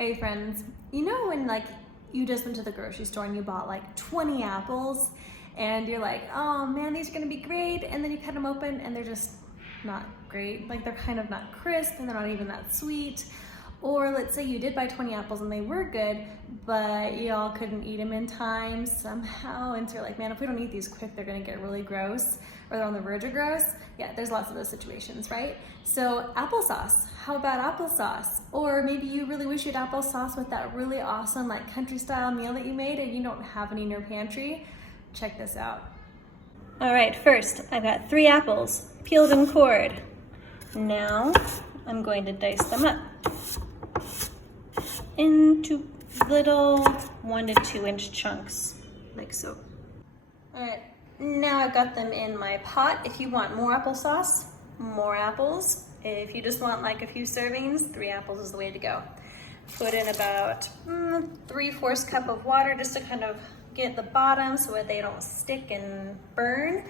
Hey friends, you know when like you just went to the grocery store and you bought like 20 apples and you're like, oh man, these are gonna be great, and then you cut them open and they're just not great. Like they're kind of not crisp and they're not even that sweet. Or let's say you did buy 20 apples and they were good, but y'all couldn't eat them in time somehow, and so you're like, man, if we don't eat these quick, they're gonna get really gross, or they're on the verge of gross. Yeah, there's lots of those situations, right? So applesauce, how about applesauce? Or maybe you really wish you had applesauce with that really awesome like country style meal that you made and you don't have any in your pantry. Check this out. All right, first, I've got 3 apples, peeled and cored. Now, I'm going to dice them up into little 1 to 2 inch chunks, like so. All right, now I've got them in my pot. If you want more applesauce, more apples. If you just want like a few servings, 3 apples is the way to go. Put in about 3/4 cup of water just to kind of get the bottom so that they don't stick and burn.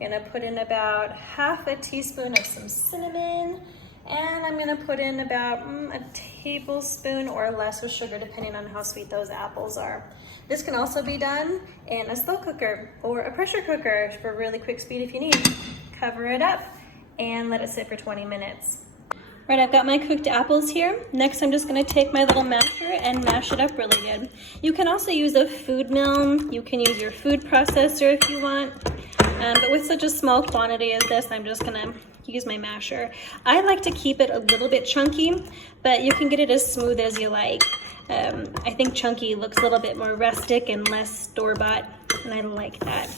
I'm gonna put in about 1/2 teaspoon of some cinnamon, and I'm gonna put in about a tablespoon or less of sugar depending on how sweet those apples are. This can also be done in a slow cooker or a pressure cooker for really quick speed if you need. Cover it up and let it sit for 20 minutes. Right, I've got my cooked apples here. Next, I'm just gonna take my little masher and mash it up really good. You can also use a food mill. You can use your food processor if you want. But with such a small quantity as this, I'm just gonna use my masher. I like to keep it a little bit chunky, but you can get it as smooth as you like. I think chunky looks a little bit more rustic and less store-bought, and I like that.